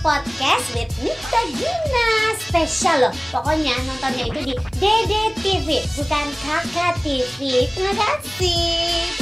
Podcast with Nikta Gina. Spesial loh, pokoknya nontonnya itu di Dede TV, bukan Kakak TV. Terima kasih.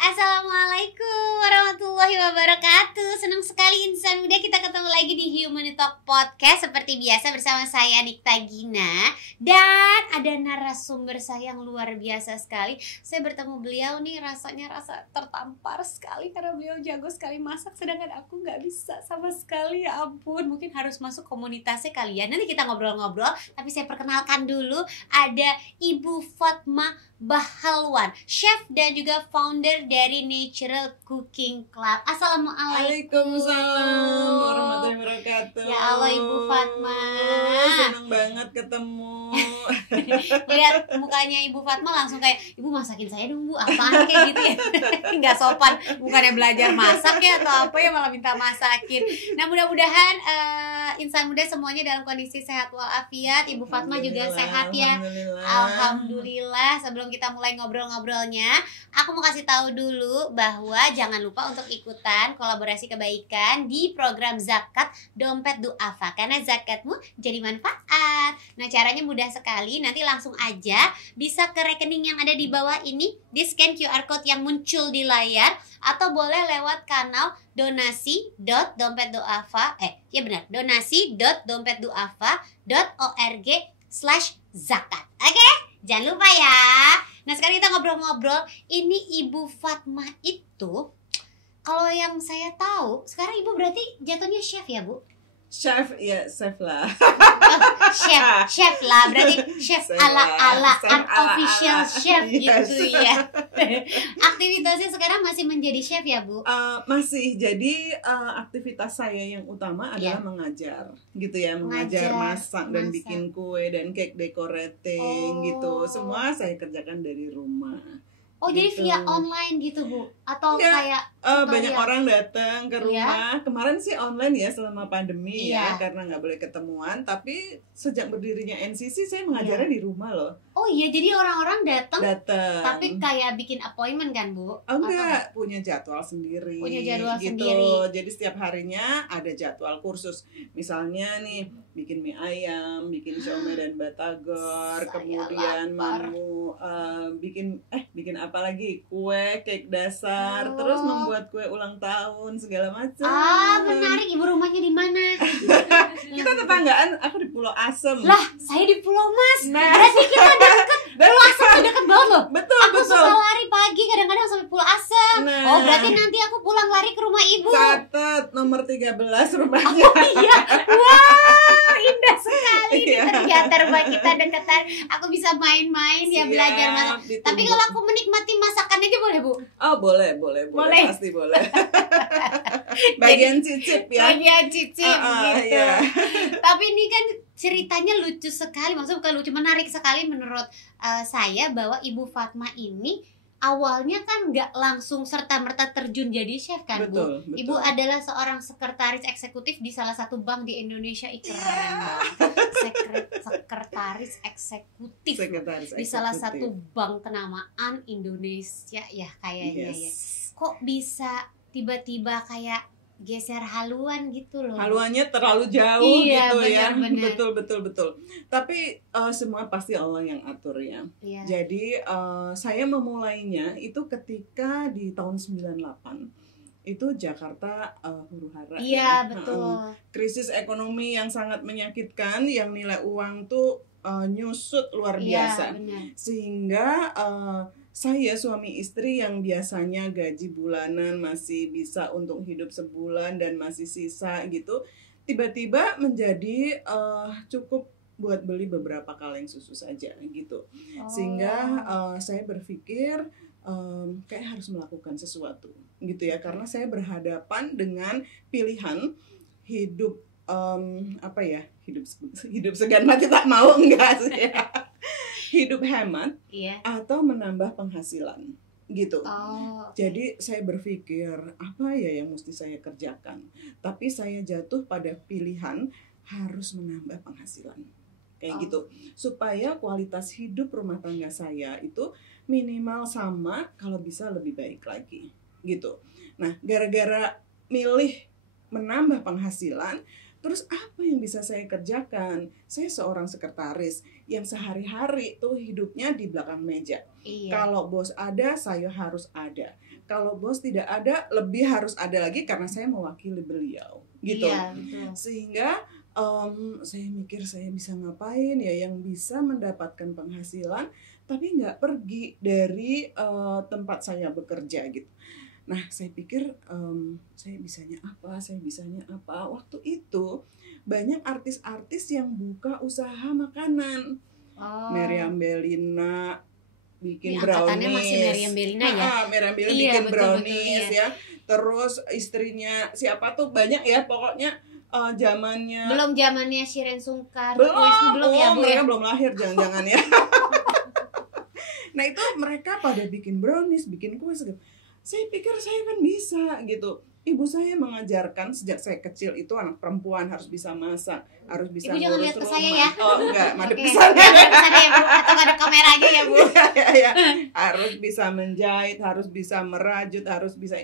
Assalamualaikum warahmatullahi wabarakatuh. Senang sekali insan muda kita ketemu lagi di Human Talk Podcast. Seperti biasa bersama saya Nikta Gina. Dan ada narasumber saya yang luar biasa sekali. Saya bertemu beliau nih rasanya tertampar sekali, karena beliau jago sekali masak, sedangkan aku gak bisa sama sekali. Ya ampun, mungkin harus masuk komunitasnya kalian. Nanti kita ngobrol-ngobrol. Tapi saya perkenalkan dulu, ada Ibu Fatma Bahalwan, chef dan juga founder dari Natural Cooking Club. Assalamualaikum. Waalaikumsalam warahmatullahi wabarakatuh. Ya Allah Ibu Fatma, senang banget ketemu. lihat mukanya Ibu Fatma langsung kayak, ibu masakin saya dong Bu, apaan kayak gitu ya. Nggak sopan, bukannya belajar masak ya atau apa ya, malah minta masakin. Nah mudah-mudahan insan muda semuanya dalam kondisi sehat walafiat. Ibu Fatma juga sehat ya. Alhamdulillah. Sebelum kita mulai ngobrol-ngobrolnya, aku mau kasih tahu dulu bahwa jangan lupa untuk ikutan kolaborasi kebaikan di program Zakat Dompet Du'afa, karena zakatmu jadi manfaat. Nah caranya mudah sekali, nanti langsung aja bisa ke rekening yang ada di bawah ini, di scan QR code yang muncul di layar, atau boleh lewat kanal donasi.dompetduafa donasi.dompetduafa.org/zakat. Oke? Jangan lupa ya. Nah sekarang kita ngobrol-ngobrol. Ini Ibu Fatma itu, kalau yang saya tahu sekarang ibu berarti jatuhnya chef ya Bu? Chef, ya chef lah. Chef lah, berarti chef ala-ala unofficial chef yes. gitu ya. Aktivitasnya sekarang masih menjadi chef ya Bu? Masih, jadi aktivitas saya yang utama adalah mengajar gitu ya. Mengajar masak dan bikin kue dan cake decorating gitu. Semua saya kerjakan dari rumah. Oh gitu. Jadi via online gitu Bu? Atau kayak banyak orang datang ke rumah. Kemarin sih online ya selama pandemi ya, karena nggak boleh ketemuan. Tapi sejak berdirinya NCC saya mengajarnya di rumah loh. Oh iya, jadi orang-orang datang. Tapi kayak bikin appointment kan Bu? Enggak, punya jadwal sendiri. Punya jadwal gitu. sendiri. Jadi setiap harinya ada jadwal kursus. Misalnya nih bikin mie ayam, bikin siomay dan batagor, kemudian mau bikin apa lagi, kue, cake dasar, terus membuat kue ulang tahun segala macam. Menarik. Ibu rumahnya di mana? Kita tetanggaan, aku di Pulau Asem. Lah, saya di Pulau Mas. Berarti kita deket. Pulau Asem tuh deket banget loh. Betul. Aku suka lari pagi kadang-kadang sampai Pulau Asem. Oh, berarti nanti aku pulang lari ke rumah ibu. Catat nomor 13 rumahnya. Oh iya. Wah, indah sekali. Ternyata rumah kita deketan. Aku bisa main-main ya, belajar masak. Tapi kalau aku menikmati masakan aja boleh Bu? Oh boleh. Pasti boleh. Bagian cicip ya. Bagian cicip gitu. Iya. Tapi ini kan ceritanya lucu sekali, maksudnya bukan lucu, menarik sekali menurut saya, bahwa Ibu Fatma ini awalnya kan nggak langsung serta-merta terjun jadi chef kan Bu? Betul. Ibu adalah seorang sekretaris eksekutif di salah satu bank di Indonesia. Keren banget. Sekretaris eksekutif di salah satu bank kenamaan Indonesia ya kayaknya ya. Kok bisa tiba-tiba kayak geser haluan gitu loh? Haluannya terlalu jauh gitu ya. Bener. Betul. Tapi semua pasti Allah yang atur ya. Jadi saya memulainya itu ketika di tahun 98. Itu Jakarta huru-hara. Iya, betul. Krisis ekonomi yang sangat menyakitkan, yang nilai uang tuh nyusut luar biasa. Sehingga saya suami istri yang biasanya gaji bulanan masih bisa untuk hidup sebulan dan masih sisa gitu, tiba-tiba menjadi cukup buat beli beberapa kaleng susu saja gitu. Sehingga saya berpikir kayak harus melakukan sesuatu gitu ya, karena saya berhadapan dengan pilihan hidup hidup segan mati tak mau, enggak sih ya. Hidup hemat atau menambah penghasilan gitu. Jadi saya berpikir apa ya yang mesti saya kerjakan, tapi saya jatuh pada pilihan harus menambah penghasilan kayak gitu, supaya kualitas hidup rumah tangga saya itu minimal sama, kalau bisa lebih baik lagi gitu. Nah gara-gara milih menambah penghasilan, terus apa yang bisa saya kerjakan? Saya seorang sekretaris yang sehari-hari tuh hidupnya di belakang meja. Iya. Kalau bos ada, saya harus ada. Kalau bos tidak ada, lebih harus ada lagi karena saya mewakili beliau, gitu. Iya, betul. Sehingga saya mikir saya bisa ngapain ya yang bisa mendapatkan penghasilan, tapi nggak pergi dari tempat saya bekerja gitu. Nah, saya pikir saya bisanya apa? Waktu itu banyak artis-artis yang buka usaha makanan. Oh. Meriam Bellina bikin Angkatannya brownies. masih Meriam Bellina ya? Meriam Bellina Iya, bikin betul, brownies iya. ya. Terus istrinya siapa tuh banyak ya pokoknya zamannya. Belum zamannya Shiren Sungkar. Belum ya, Bu mereka ya? belum lahir jangan-jangan ya. Nah itu mereka pada bikin brownies, bikin kue segala. Saya pikir saya kan bisa gitu. Ibu saya mengajarkan sejak saya kecil itu anak perempuan harus bisa masak, harus bisa Ibu jangan ngurus lihat ke rumah. saya ya. Oh enggak, madep Oke, ke sana. jangan ke sana ya, Bu. Atau ada kamera aja ya, Bu. Ya. Harus bisa menjahit, harus bisa merajut, harus bisa.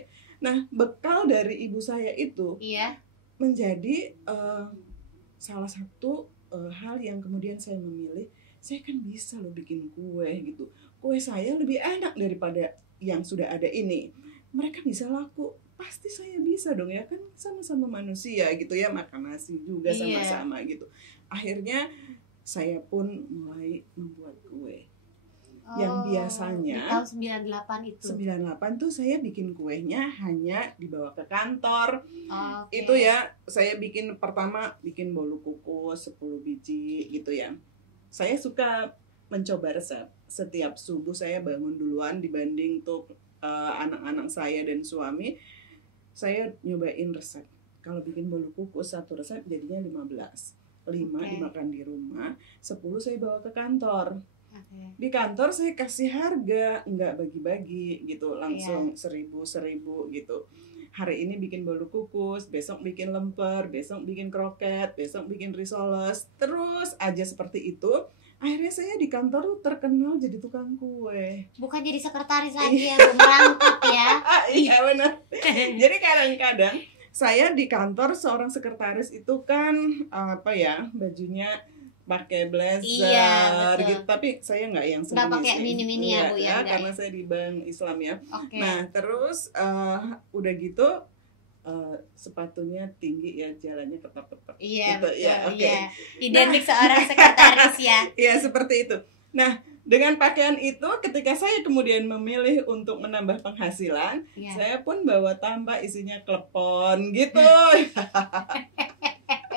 Nah, bekal dari ibu saya itu Iya. menjadi salah satu hal yang kemudian saya memilih. Saya kan bisa loh bikin kue gitu. Kue saya lebih enak daripada yang sudah ada ini. Mereka bisa laku, pasti saya bisa dong ya, kan sama-sama manusia gitu ya, makan nasi juga sama-sama gitu. Akhirnya saya pun mulai membuat kue. Yang biasanya di tahun 98 itu. 98 tuh saya bikin kuenya hanya dibawa ke kantor. Okay. Itu ya, saya pertama bikin bolu kukus 10 biji gitu ya. Saya suka mencoba resep. Setiap subuh saya bangun duluan dibanding tuh anak-anak saya dan suami. Saya nyobain resep. Kalau bikin bolu kukus satu resep jadinya 15. 5 dimakan di rumah, 10 saya bawa ke kantor. Di kantor saya kasih harga, nggak bagi-bagi gitu, langsung 1.000 gitu. Hari ini bikin bolu kukus, besok bikin lemper, besok bikin kroket, besok bikin risoles, terus aja seperti itu. Akhirnya saya di kantor tuh terkenal jadi tukang kue. Bukan jadi sekretaris lagi ya, merangkap ya. Iya benar. Jadi kadang-kadang saya di kantor seorang sekretaris itu kan bajunya pakai blazer gitu, tapi saya nggak yang nggak pakai mini-mini ya, Bu ya, karena saya di bank Islam ya. Okay. Nah terus udah gitu sepatunya tinggi ya, jalannya ketat-ketat. Iya, gitu, betul, ya, okay. Iya. Identik seorang sekretaris ya. Iya seperti itu. Nah dengan pakaian itu, ketika saya kemudian memilih untuk menambah penghasilan, saya pun bawa tambah isinya klepon gitu.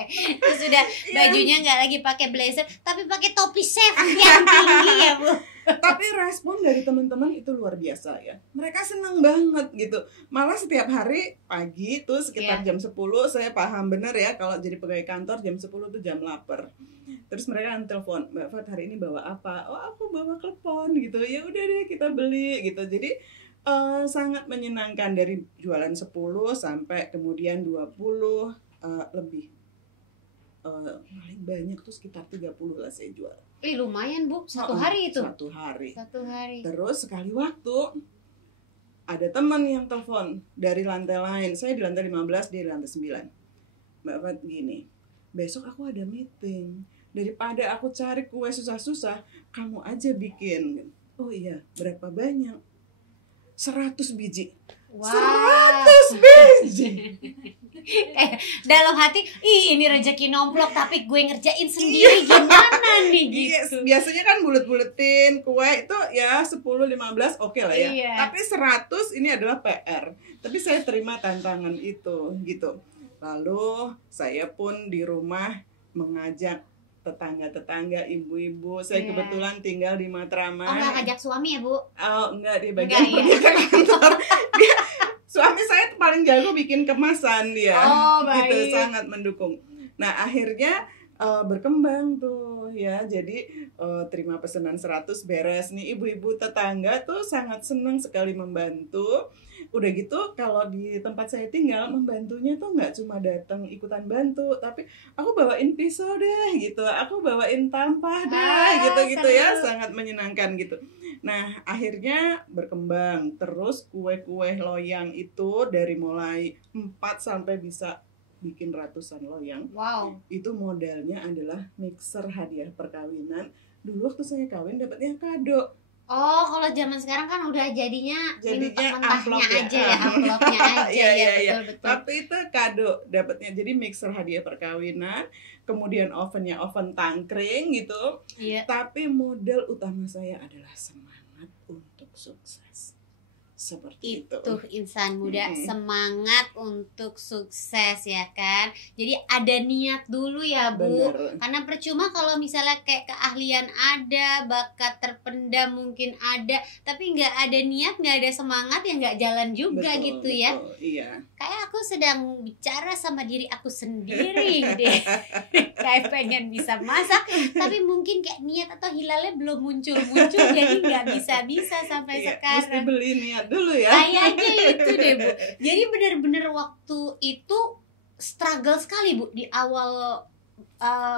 Terus sudah bajunya nggak lagi pakai blazer, tapi pakai topi chef yang tinggi ya, Bu. Tapi respon dari teman-teman itu luar biasa ya. Mereka senang banget gitu. Malah setiap hari pagi tuh sekitar jam 10, saya paham bener ya kalau jadi pegawai kantor jam 10 tuh jam lapar. Terus mereka telepon, "Mbak Fat, hari ini bawa apa?" "Oh, aku bawa klepon." gitu. "Ya udah deh, kita beli." gitu. Jadi sangat menyenangkan dari jualan 10 sampai kemudian 20 lebih. Paling banyak tuh sekitar 30 lah saya jual. Lumayan, Bu. Satu hari itu. Satu hari. Terus sekali waktu ada teman yang telepon dari lantai lain. Saya di lantai 15, dia di lantai 9. "Mbak Fat, gini, besok aku ada meeting. Daripada aku cari kue susah-susah, kamu aja bikin." "Oh iya, berapa banyak?" 100 biji. Wow. 100 biji. Dalam hati, ini rezeki nomplok tapi gue ngerjain sendiri, gimana nih gitu. Biasanya kan bulet-buletin kue itu ya 10-15 oke lah ya. Tapi 100 ini adalah PR. Tapi saya terima tantangan itu gitu. Lalu saya pun di rumah mengajak tetangga-tetangga, ibu-ibu. Saya kebetulan tinggal di Matraman. Oh, nggak ngajak suami ya, Bu? Oh, enggak, di bagian pergi ke kantor. Suami saya paling jago bikin kemasan dia. Oh, baik. Gitu, sangat mendukung. Nah, akhirnya berkembang tuh ya. Jadi terima pesanan 100 beres nih, ibu-ibu tetangga tuh sangat senang sekali membantu. Udah gitu kalau di tempat saya tinggal, membantunya tuh nggak cuma datang ikutan bantu, tapi aku bawain pisau deh gitu, aku bawain tampah deh gitu ya, sangat menyenangkan gitu. Nah akhirnya berkembang terus, kue-kue loyang itu dari mulai 4 sampai bisa bikin ratusan loyang. Wow. Itu modalnya adalah mixer hadiah perkawinan. Dulu waktu saya kawin dapatnya kado. Oh, kalau zaman sekarang kan udah jadinya amplop aja ya, amplopnya aja ya, betul. Waktu itu kado dapatnya, jadi mixer hadiah perkawinan, kemudian ovennya oven tangkring gitu. Iya. Tapi modal utama saya adalah semangat untuk sukses. Seperti itu. Insan muda, semangat untuk sukses ya kan. Jadi ada niat dulu ya Bu. Bener. Karena percuma kalau misalnya kayak keahlian ada, bakat terpendam mungkin ada, tapi nggak ada niat, nggak ada semangat, ya nggak jalan juga. Betul, gitu ya. Iya. Kayak aku sedang bicara sama diri aku sendiri deh. Kayak pengen bisa masak, tapi mungkin kayak niat atau hilalnya belum muncul, jadi nggak bisa sampai sekarang. Mesti beli niat dulu ya. Kayaknya itu deh Bu. Jadi benar-benar waktu itu struggle sekali Bu di awal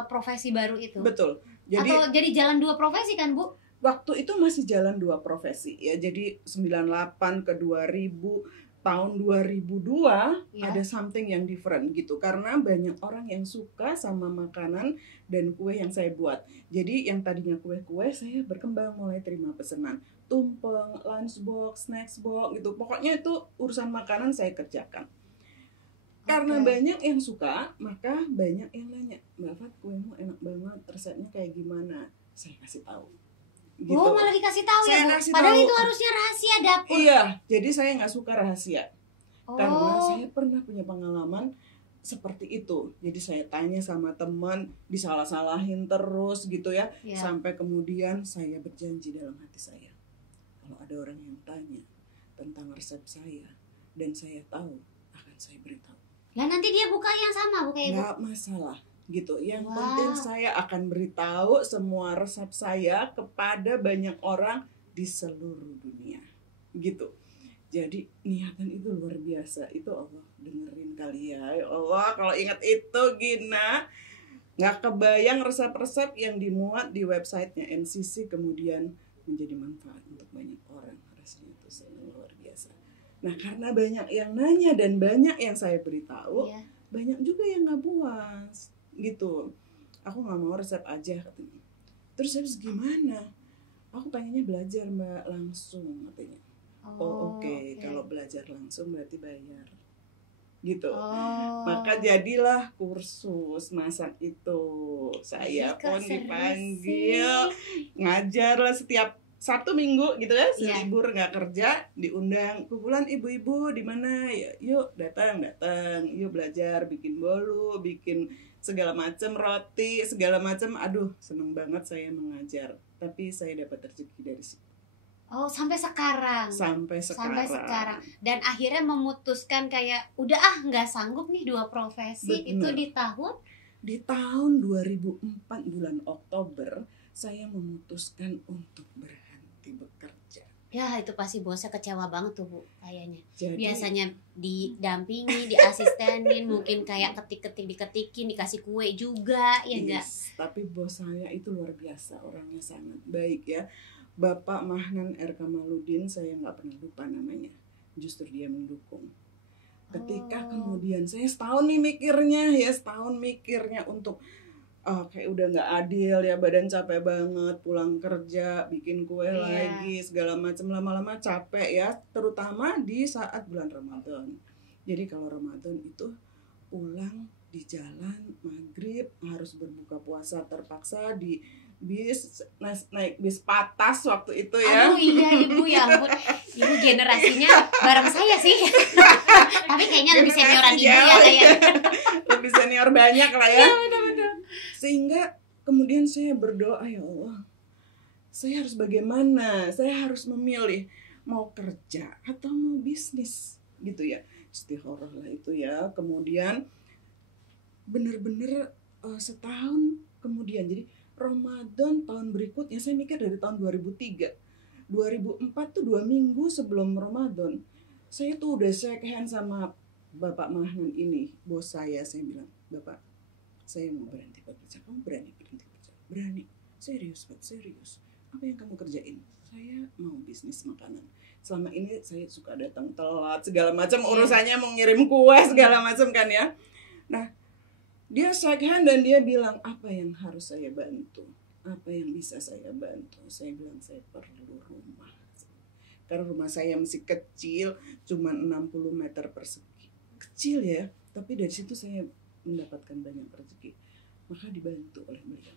profesi baru itu. Betul. Jadi jalan 2 profesi kan Bu? Waktu itu masih jalan 2 profesi ya. Jadi 98 ke 2000, tahun 2002 ya. Ada something yang different gitu, karena banyak orang yang suka sama makanan dan kue yang saya buat. Jadi yang tadinya kue-kue, saya berkembang mulai terima pesanan tumpeng, lunchbox, snacksbox gitu. Pokoknya itu urusan makanan saya kerjakan. Karena banyak yang suka, maka banyak yang nanya, Mbak Fat, kuemu enak banget, resepnya kayak gimana? Saya kasih tahu. Gitu. Oh, malah dikasih tahu ya Bu? Padahal itu harusnya rahasia dapur. Iya, jadi saya nggak suka rahasia. Karena saya pernah punya pengalaman seperti itu. Jadi saya tanya sama teman, disalah-salahin terus gitu ya. Sampai kemudian saya berjanji dalam hati saya, kalau ada orang yang tanya tentang resep saya dan saya tahu, akan saya beritahu. Lah nanti dia buka yang sama Bu kayak Ibu? Nggak masalah gitu. Yang penting saya akan beritahu semua resep saya kepada banyak orang di seluruh dunia gitu. Jadi niatan itu luar biasa. Itu Allah dengerin kali ya. Ya Allah, kalau ingat itu Gina, nggak kebayang resep-resep yang dimuat di websitenya NCC kemudian menjadi manfaat untuk banyak orang. Rasanya itu sangat luar biasa. Nah, karena banyak yang nanya dan banyak yang saya beritahu, banyak juga yang nggak puas gitu. Aku nggak mau resep aja katanya. Terus habis gimana? Aku pengennya belajar Mbak langsung katanya. Oke. Kalau belajar langsung berarti bayar gitu. Maka jadilah kursus masak itu. Saya pun dipanggil ngajar lah setiap Sabtu Minggu gitu ya, libur nggak kerja, diundang kumpulan ibu-ibu di mana, ya, yuk datang, yuk belajar bikin bolu, bikin segala macam roti, segala macam. Aduh, seneng banget saya mengajar. Tapi saya dapat rezeki dari situ. Oh, sampai sekarang. Sampai sekarang. Dan akhirnya memutuskan kayak udah nggak sanggup nih 2 profesi. Bener. Itu di tahun 2004 bulan Oktober saya memutuskan untuk berhenti bekerja. Ya, itu pasti bosnya kecewa banget tuh Bu kayaknya. Biasanya didampingi, diasistenin, mungkin kayak diketikin, dikasih kue juga, ya enggak? Tapi bos saya itu luar biasa, orangnya sangat baik ya. Bapak Mahnan R. Kamaludin, saya nggak pernah lupa namanya. Justru dia mendukung. Ketika kemudian saya setahun mikirnya untuk kayak udah nggak adil ya, badan capek banget, pulang kerja bikin kue lagi segala macam, lama-lama capek ya, terutama di saat bulan Ramadan. Jadi kalau Ramadan itu pulang di jalan maghrib harus berbuka puasa terpaksa di bis, naik bis patas waktu itu ya. Aduh iya Ibu, ya ampun. Ibu generasinya bareng saya sih. Tapi kayaknya lebih senioran Ibu ya kayaknya. Lebih senior banyak lah ya. Iya betul-betul. Sehingga kemudian saya berdoa, ya Allah, saya harus bagaimana? Saya harus memilih mau kerja atau mau bisnis gitu ya. Istikharah lah itu ya. Kemudian benar-benar setahun kemudian, jadi Ramadan tahun berikutnya, saya mikir dari tahun 2003 2004 tuh 2 minggu sebelum Ramadan saya tuh udah shake hand sama Bapak Mahnan ini, bos saya bilang, Bapak, saya mau berhenti bekerja. Kamu berani berhenti bekerja? Berani. Serius Pak, serius. Apa yang kamu kerjain? Saya mau bisnis makanan. Selama ini saya suka datang telat segala macam, urusannya mau ngirim kue segala macam kan ya. Nah, dia shake hand dan dia bilang, apa yang harus saya bantu? Apa yang bisa saya bantu? Saya bilang, saya perlu rumah. Karena rumah saya masih kecil, cuma 60 meter persegi. Kecil ya, tapi dari situ saya mendapatkan banyak rezeki. Maka dibantu oleh beliau.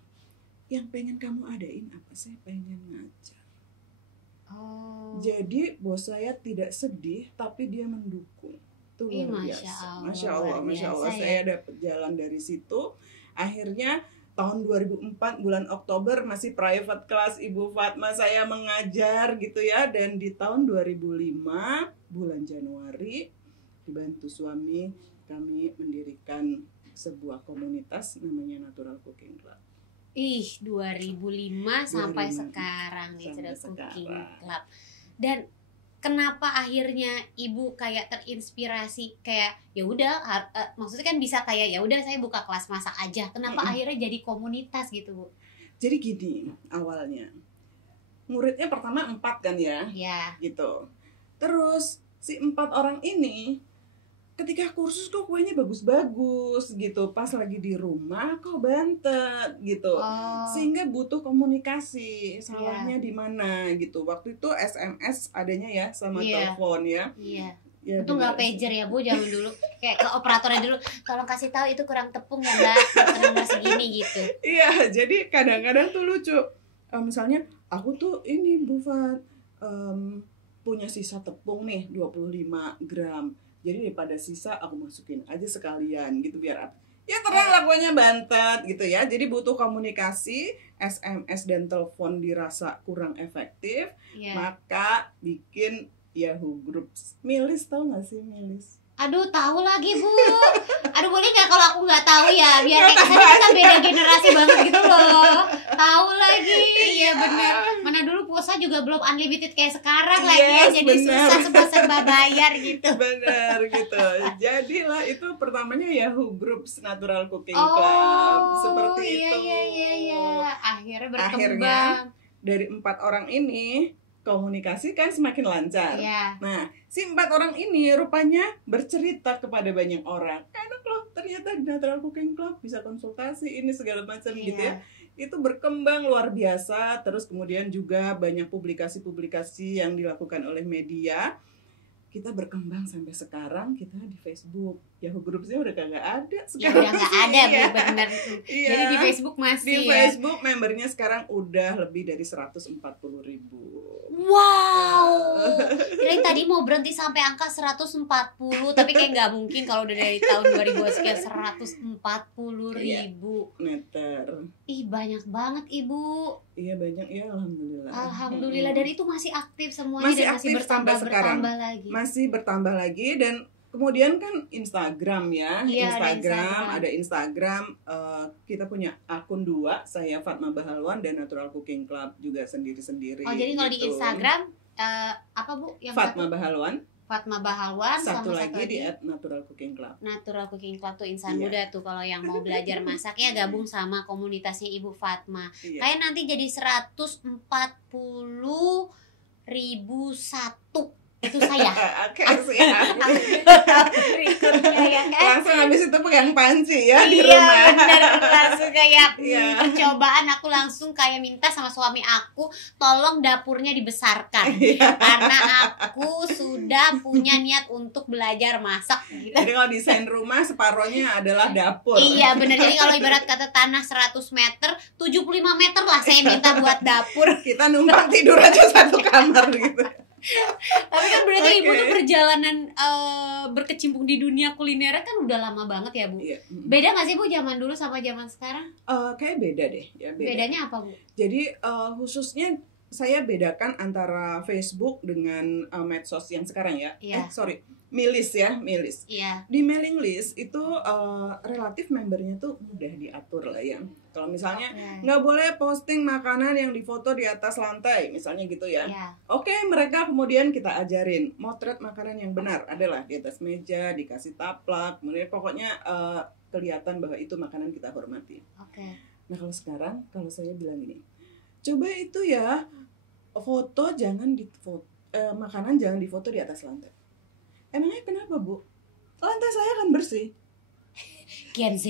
Yang pengen kamu adain apa? Saya pengen ngajar. Jadi bos saya tidak sedih, tapi dia mendukung. Itu luar biasa. Masya Allah. Saya dapat jalan dari situ. Akhirnya tahun 2004 bulan Oktober masih private class Ibu Fatma saya mengajar gitu ya. Dan di tahun 2005 bulan Januari dibantu suami kami mendirikan sebuah komunitas namanya Natural Cooking Club. 2005 sampai sekarang nih Natural Cooking Club. Dan kenapa akhirnya Ibu kayak terinspirasi kayak ya udah maksudnya kan bisa kayak ya udah saya buka kelas masak aja. Kenapa akhirnya jadi komunitas gitu, Bu? Jadi gini, awalnya muridnya pertama 4 kan ya? Iya. Gitu. Terus si 4 orang ini ketika kursus kok kuenya bagus-bagus gitu, pas lagi di rumah kok bantet gitu, sehingga butuh komunikasi, salahnya di mana gitu. Waktu itu SMS adanya ya sama telepon ya. Iya. Ya, itu nggak pager ya Bu zaman dulu, kayak ke operatornya dulu, tolong kasih tahu itu kurang tepung ya Mbak, kurang segini gitu. Iya, jadi kadang-kadang tuh lucu. Misalnya aku tuh ini Bu Fat punya sisa tepung nih 25 gram. Jadi daripada sisa aku masukin aja sekalian gitu biar ya terang lakuannya bantet gitu ya. Jadi butuh komunikasi, SMS dan telepon dirasa kurang efektif, maka bikin Yahoo Groups. Milis, tahu nggak sih Milis? Aduh, tahu lagi Bu. Aduh, boleh nggak kalau aku nggak tahu ya, biar kita beda generasi banget gitu loh. Tahu lagi, ya benar. Mana dulu pulsa juga belum unlimited kayak sekarang lagi ya, jadi susah serba bayar gitu. Benar gitu. Jadilah itu pertamanya Yahoo Groups Natural Cooking Club seperti itu. Iya. Akhirnya berkembang. Akhirnya dari 4 orang ini komunikasi kan semakin lancar. Nah, si 4 orang ini rupanya bercerita kepada banyak orang. Enak loh, ternyata di Natural Cooking Club bisa konsultasi ini segala macam gitu ya. Itu berkembang luar biasa. Terus kemudian juga banyak publikasi-publikasi yang dilakukan oleh media. Kita berkembang sampai sekarang, kita di Facebook. Yahoo Groups-nya udah kagak ada sekarang. Ya udah nggak ada, Bu, benar. Jadi di Facebook masih di Facebook membernya sekarang udah lebih dari 140.000. Wow. Kirain tadi mau berhenti sampai angka 140, tapi kayak nggak mungkin kalau udah dari tahun 2000 sekian 140.000 meter. Ih, banyak banget Ibu. Iya banyak ya, alhamdulillah. Alhamdulillah. Dan itu masih aktif semuanya dan masih bertambah lagi. Masih bertambah lagi dan kemudian kan Instagram ya, ada Instagram. Kita punya akun 2, saya Fatma Bahalwan dan Natural Cooking Club juga sendiri-sendiri. Oh, jadi kalau di Instagram apa Bu? Yang Fatma Bahalwan. Fatma Bahalwan satu lagi di @Natural Cooking Club. Natural Cooking Club tuh insan muda tuh kalau yang mau belajar masak ya gabung sama komunitasnya Ibu Fatma. Kayak nanti jadi 140.001 itu saya. Oke, siap. Berikutnya ya kan. Langsung habis itu pegang panci ya di rumah. Iya, benar. Langsung kayak percobaan aku langsung kayak minta sama suami aku, tolong dapurnya dibesarkan. Karena aku sudah punya niat untuk belajar masak gitu. Jadi kalau desain rumah separohnya adalah dapur. Iya, benar. Jadi kalau ibarat kata tanah 100 meter, 75 meter lah saya minta buat dapur. Kita numpang tidur aja satu kamar gitu. Tapi kan berarti Ibu tuh perjalanan berkecimpung di dunia kuliner kan udah lama banget ya Bu. Beda nggak sih Bu zaman dulu sama zaman sekarang? Kayak beda deh ya. Bedanya apa Bu? Jadi khususnya saya bedakan antara Facebook dengan medsos yang sekarang ya. Milis ya, Milis. Di mailing list itu relatif membernya tuh mudah diatur lah ya. Kalau misalnya nggak boleh posting makanan yang difoto di atas lantai, misalnya gitu ya. Oke, mereka kemudian kita ajarin motret makanan yang benar adalah di atas meja, dikasih taplak, kemudian pokoknya kelihatan bahwa itu makanan kita hormati. Nah kalau sekarang, kalau saya bilang gini, coba itu ya foto jangan makanan jangan difoto di atas lantai. Emangnya kenapa Bu? Lantai saya kan bersih. Gen Z.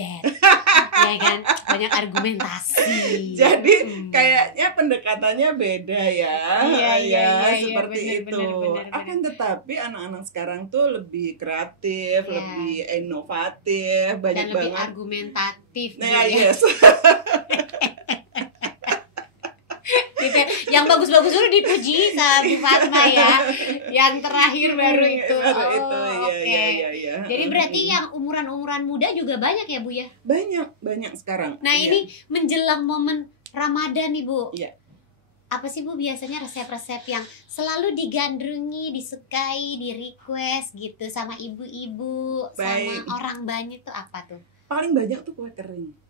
Ya kan, banyak argumentasi. Jadi kayaknya pendekatannya beda ya. Iya, seperti bener, itu. bener. Akan tetapi anak-anak sekarang tuh lebih kreatif, lebih inovatif, banyak dan lebih banget argumentatif. Nah, yes. Gitu. Yang bagus-bagus dulu dipuji sama Bu Fatma ya. Yang terakhir baru itu. Oke. Iya. Jadi berarti yang umuran-umuran muda juga banyak ya Bu ya? Banyak sekarang. Nah, ini menjelang momen Ramadan nih Bu. Iya. Apa sih Bu biasanya resep-resep yang selalu digandrungi, disukai, di request gitu sama ibu-ibu, sama orang banyak tuh apa tuh? Paling banyak tuh kue kering.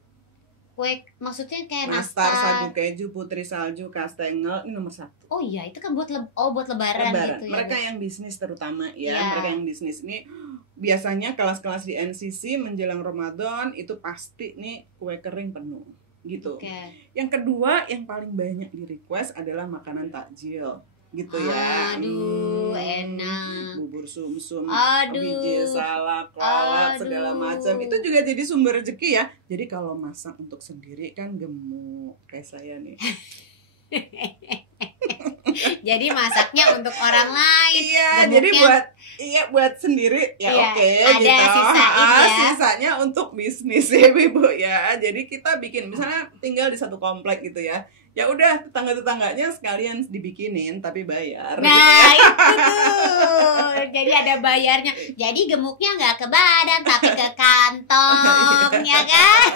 Kue maksudnya kayak nastar, sagu keju, putri salju, kastengel, ini nomor 1. Oh iya, itu kan buat lebaran gitu ya. Mereka yang bisnis terutama ya. Mereka yang bisnis ini biasanya kelas-kelas di NCC menjelang Ramadan itu pasti nih kue kering penuh gitu. Yang kedua yang paling banyak di request adalah makanan takjil gitu ya. Aduh, enak. Bubur sumsum, aduh, biji salak, lawat, segala macam. Itu juga jadi sumber rezeki ya. Jadi kalau masak untuk sendiri kan gemuk kayak saya nih. Jadi masaknya untuk orang lain. Iya, jadi buat sendiri ya oke gitu. Sisanya untuk bisnis ya Ibu ya. Jadi kita bikin misalnya tinggal di satu komplek gitu ya. Ya udah tetangga-tetangganya sekalian dibikinin tapi bayar. Nah, itu tuh. Jadi ada bayarnya. Jadi gemuknya nggak ke badan tapi ke kantong, ya kan?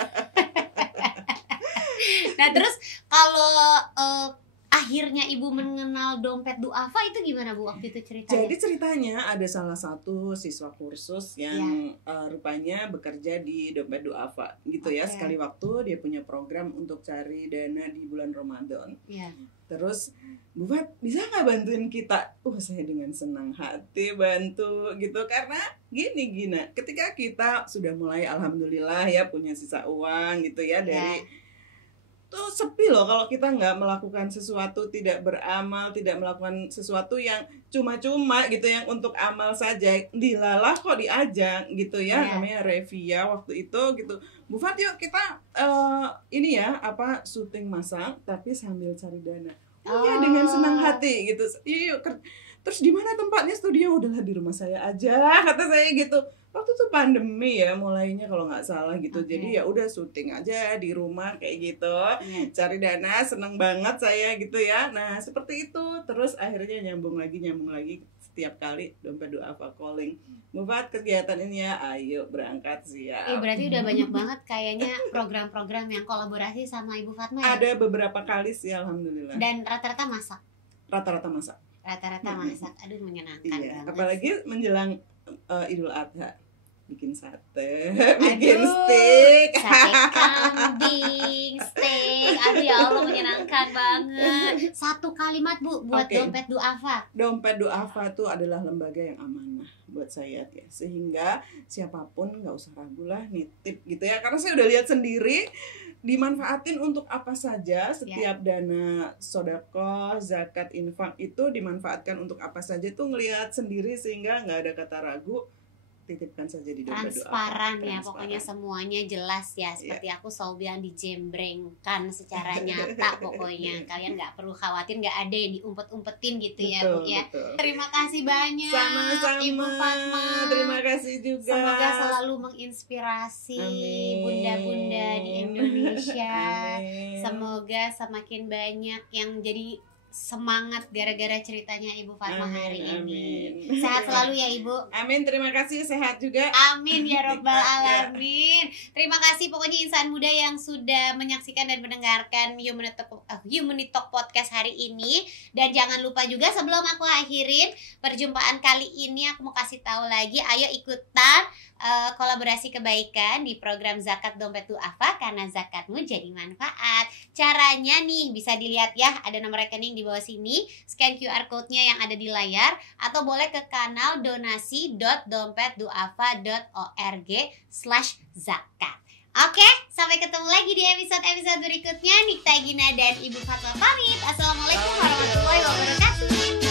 Nah, terus kalau akhirnya Ibu mengenal dompet duafa itu gimana Bu waktu itu ceritanya? Jadi ceritanya ada salah satu siswa kursus yang rupanya bekerja di dompet duafa gitu ya. Sekali waktu dia punya program untuk cari dana di bulan Ramadan. Terus Bu Fat bisa nggak bantuin kita? Saya dengan senang hati bantu gitu karena gini ketika kita sudah mulai alhamdulillah ya punya sisa uang gitu ya dari tuh sepi loh kalau kita nggak melakukan sesuatu, tidak beramal, tidak melakukan sesuatu yang cuma-cuma gitu yang untuk amal saja. Dilalah kok diajak gitu ya, namanya Revia waktu itu gitu. Bu Fat yuk kita ini ya syuting masak tapi sambil cari dana. Ya dengan senang hati gitu. Yuk. Terus di mana tempatnya studio? Udahlah di rumah saya aja kata saya gitu. Waktu itu pandemi ya mulainya kalau nggak salah gitu. Jadi ya udah syuting aja di rumah kayak gitu. Cari dana, seneng banget saya gitu ya. Nah seperti itu. Terus akhirnya nyambung lagi setiap kali dompet duafa calling. Buat kegiatan ini ya, ayo berangkat siap. Berarti udah banyak banget kayaknya program-program yang kolaborasi sama Ibu Fatma ya? Ada beberapa kali sih alhamdulillah. Dan rata-rata masak? Rata-rata masak. Aduh menyenangkan banget. Apalagi menjelang Idul Adha, bikin sate, bikin steak, sate kambing, steak. Aduh ya Allah menyenangkan banget. Satu kalimat Bu buat dompet duafa. Dompet duafa itu adalah lembaga yang amanah buat saya ya, sehingga siapapun nggak usah ragu lah nitip gitu ya, karena saya udah lihat sendiri dimanfaatin untuk apa saja. Setiap dana sedekah, zakat, infak itu dimanfaatkan untuk apa saja tuh ngelihat sendiri sehingga nggak ada kata ragu. Titipkan saja di dompet transparan ya, pokoknya semuanya jelas ya. Seperti aku selalu bilang, dijembrengkan secara nyata pokoknya. Kalian nggak perlu khawatir, nggak ada yang diumpet-umpetin gitu ya Bu ya. Terima kasih banyak Ibu Fatma. Terima kasih juga. Semoga selalu menginspirasi bunda-bunda di Indonesia. Semoga semakin banyak yang jadi semangat gara-gara ceritanya Ibu Fatma hari ini. Sehat selalu ya Ibu. Amin, terima kasih, sehat juga. Amin ya robbal alamin. Terima kasih pokoknya insan muda yang sudah menyaksikan dan mendengarkan Humanity Talk Podcast hari ini. Dan jangan lupa juga sebelum aku akhirin perjumpaan kali ini, aku mau kasih tahu lagi, ayo ikutan kolaborasi kebaikan di program Zakat Dompet Duafa karena zakatmu jadi manfaat. Caranya nih bisa dilihat ya, ada nomor rekening di bawah sini, scan QR code-nya yang ada di layar, atau boleh ke kanal donasi.dompetduafa.org/zakat. Oke, sampai ketemu lagi di episode berikutnya. Nikta Gina dan Ibu Fatma pamit. Assalamualaikum warahmatullahi wabarakatuh.